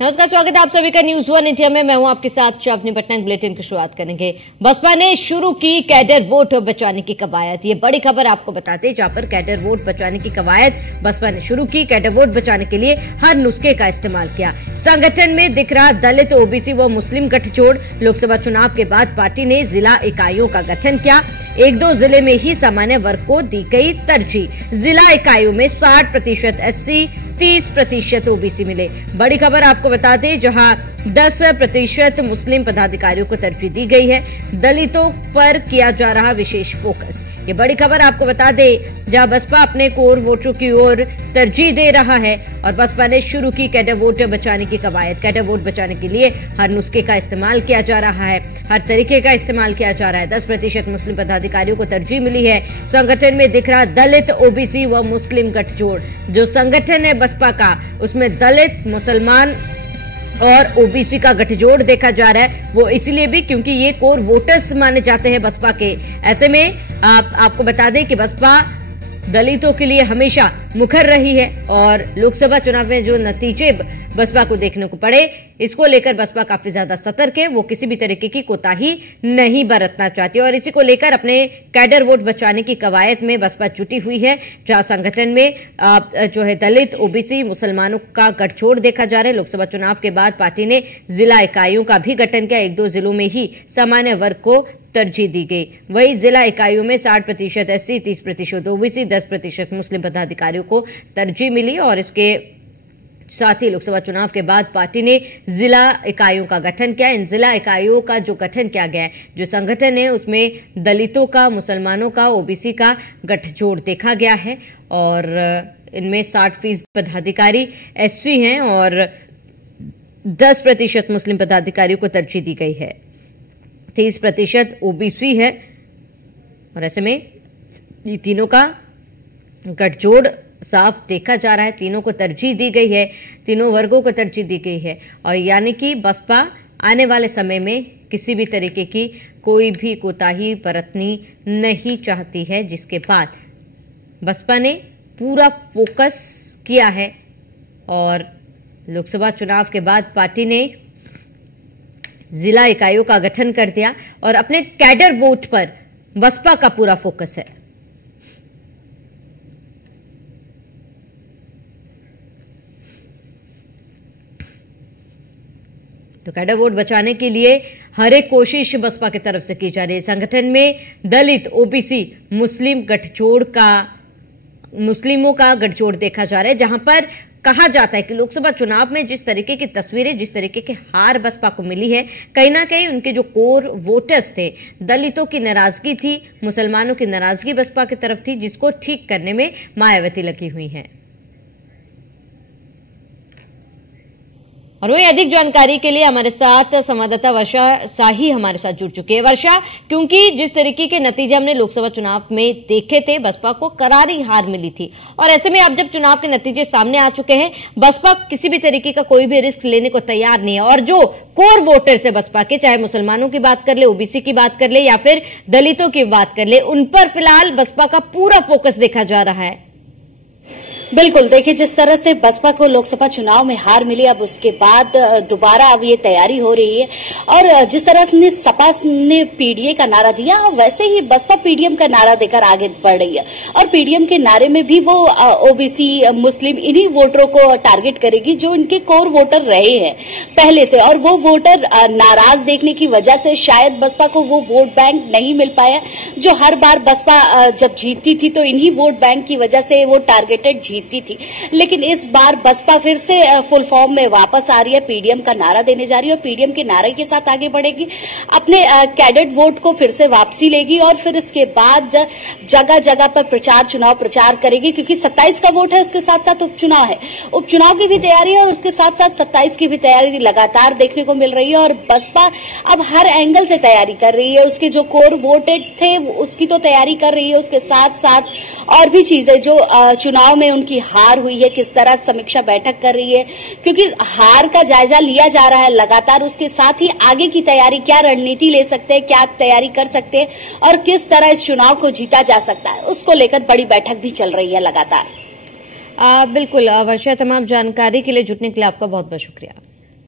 नमस्कार, स्वागत है आप सभी का न्यूज वन इंडिया में। मैं हूं आपके साथ शावनी पटनायक। बुलेटिन की शुरुआत करेंगे। बसपा ने शुरू की कैडर वोट बचाने की कवायद। ये बड़ी खबर आपको बताते हैं, जहां पर कैडर वोट बचाने की कवायद बसपा ने शुरू की। कैडर वोट बचाने के लिए हर नुस्खे का इस्तेमाल किया। संगठन में दिख रहा दलित, ओबीसी व मुस्लिम गठजोड़। लोकसभा चुनाव के बाद पार्टी ने जिला इकाइयों का गठन किया। 1-2 जिले में ही सामान्य वर्ग को दी गई तरजीह। जिला इकाइयों में 60% एससी, 30% ओबीसी मिले। बड़ी खबर आपको बता दें, जहां 10% मुस्लिम पदाधिकारियों को तरजीह दी गई है। दलितों पर किया जा रहा विशेष फोकस। ये बड़ी खबर आपको बता दें, जहां बसपा अपने कोर वोटरों की ओर तरजीह दे रहा है और बसपा ने शुरू की कैडर वोट बचाने की कवायद। कैडर वोट बचाने के लिए हर नुस्खे का इस्तेमाल किया जा रहा है, हर तरीके का इस्तेमाल किया जा रहा है। 10% मुस्लिम पदाधिकारियों को तरजीह मिली है। संगठन में दिख रहा दलित, ओबीसी व मुस्लिम गठजोड़। जो संगठन है बसपा का, उसमें दलित, मुसलमान और ओबीसी का गठजोड़ देखा जा रहा है। वो इसलिए भी क्योंकि ये कोर वोटर्स माने जाते हैं बसपा के। ऐसे में आपको बता दें कि बसपा दलितों के लिए हमेशा मुखर रही है और लोकसभा चुनाव में जो नतीजे बसपा को देखने को पड़े, इसको लेकर बसपा काफी ज्यादा सतर्क है। वो किसी भी तरीके की कोताही नहीं बरतना चाहती और इसी को लेकर अपने कैडर वोट बचाने की कवायद में बसपा जुटी हुई है। जहां संगठन में जो है दलित, ओबीसी, मुसलमानों का गठजोड़ देखा जा रहा है। लोकसभा चुनाव के बाद पार्टी ने जिला इकाइयों का भी गठन किया। 1-2 जिलों में ही सामान्य वर्ग को तरजीह दी गई। वहीं जिला इकाइयों में 60% एससी, 30% ओबीसी, 10% मुस्लिम पदाधिकारियों को तरजीह मिली और इसके साथ ही लोकसभा चुनाव के बाद पार्टी ने जिला इकाइयों का गठन किया। इन जिला इकाइयों का जो गठन किया गया है, जो संगठन है, उसमें दलितों का, मुसलमानों का, ओबीसी का गठजोड़ देखा गया है और इनमें 60% पदाधिकारी एससी हैं और 10% मुस्लिम पदाधिकारियों को तरजीह दी गई है। 30% ओबीसी है और ऐसे में ये तीनों का गठजोड़ साफ देखा जा रहा है। तीनों को तरजीह दी गई है, तीनों वर्गों को तरजीह दी गई है और यानी कि बसपा आने वाले समय में किसी भी तरीके की कोई भी कोताही बरतनी नहीं चाहती है, जिसके बाद बसपा ने पूरा फोकस किया है और लोकसभा चुनाव के बाद पार्टी ने जिला इकाइयों का गठन कर दिया और अपने कैडर वोट पर बसपा का पूरा फोकस है। तो कैडर वोट बचाने के लिए हर एक कोशिश बसपा की तरफ से की जा रही है। संगठन में दलित, ओबीसी, मुस्लिमों का गठजोड़ देखा जा रहा है, जहां पर कहा जाता है कि लोकसभा चुनाव में जिस तरीके की तस्वीरें, जिस तरीके के हार बसपा को मिली है, कहीं ना कहीं उनके जो कोर वोटर्स थे, दलितों की नाराजगी थी, मुसलमानों की नाराजगी बसपा की तरफ थी, जिसको ठीक करने में मायावती लगी हुई है। और वही अधिक जानकारी के लिए हमारे साथ संवाददाता वर्षा शाही हमारे साथ जुड़ चुकी है। वर्षा, क्योंकि जिस तरीके के नतीजे हमने लोकसभा चुनाव में देखे थे, बसपा को करारी हार मिली थी और ऐसे में अब जब चुनाव के नतीजे सामने आ चुके हैं, बसपा किसी भी तरीके का कोई भी रिस्क लेने को तैयार नहीं है और जो कोर वोटर्स है बसपा के, चाहे मुसलमानों की बात कर ले, ओबीसी की बात कर ले या फिर दलितों की बात कर ले, उन पर फिलहाल बसपा का पूरा फोकस देखा जा रहा है। बिल्कुल, देखिए जिस तरह से बसपा को लोकसभा चुनाव में हार मिली, अब उसके बाद दोबारा अब ये तैयारी हो रही है और जिस तरह से सपा ने पीडीए का नारा दिया, वैसे ही बसपा पीडीएम का नारा देकर आगे बढ़ रही है और पीडीएम के नारे में भी वो ओबीसी, मुस्लिम, इन्हीं वोटरों को टारगेट करेगी जो इनके कोर वोटर रहे हैं पहले से और वो वोटर नाराज देखने की वजह से शायद बसपा को वो वोट बैंक नहीं मिल पाया जो हर बार बसपा जब जीतती थी तो इन्हीं वोट बैंक की वजह से वो टारगेटेड जीतती थी। लेकिन इस बार बसपा फिर से फुल फॉर्म में वापस आ रही है, पीडीएम का नारा देने जा रही है और पीडीएम के नारे के साथ आगे बढ़ेगी, अपने कैडेट वोट को फिर से वापसी लेगी और फिर इसके बाद जगह जगह पर चुनाव प्रचार करेगी, क्योंकि 27 का वोट है, उसके साथ साथ उपचुनाव है, उपचुनाव की भी तैयारी है और उसके साथ साथ 27 की भी तैयारी लगातार देखने को मिल रही है और बसपा अब हर एंगल से तैयारी कर रही है। उसके जो कोर वोटेड थे उसकी तो तैयारी कर रही है, उसके साथ साथ और भी चीजें जो चुनाव में उनकी हार हुई है, किस तरह समीक्षा बैठक कर रही है, क्योंकि हार का जायजा लिया जा रहा है लगातार। उसके साथ ही आगे की तैयारी, क्या रणनीति ले सकते हैं, क्या तैयारी कर सकते हैं और किस तरह इस चुनाव को जीता जा सकता है, उसको लेकर बड़ी बैठक भी चल रही है लगातार। बिल्कुल वर्षा, तमाम जानकारी के लिए जुटने के लिए आपका बहुत बहुत शुक्रिया।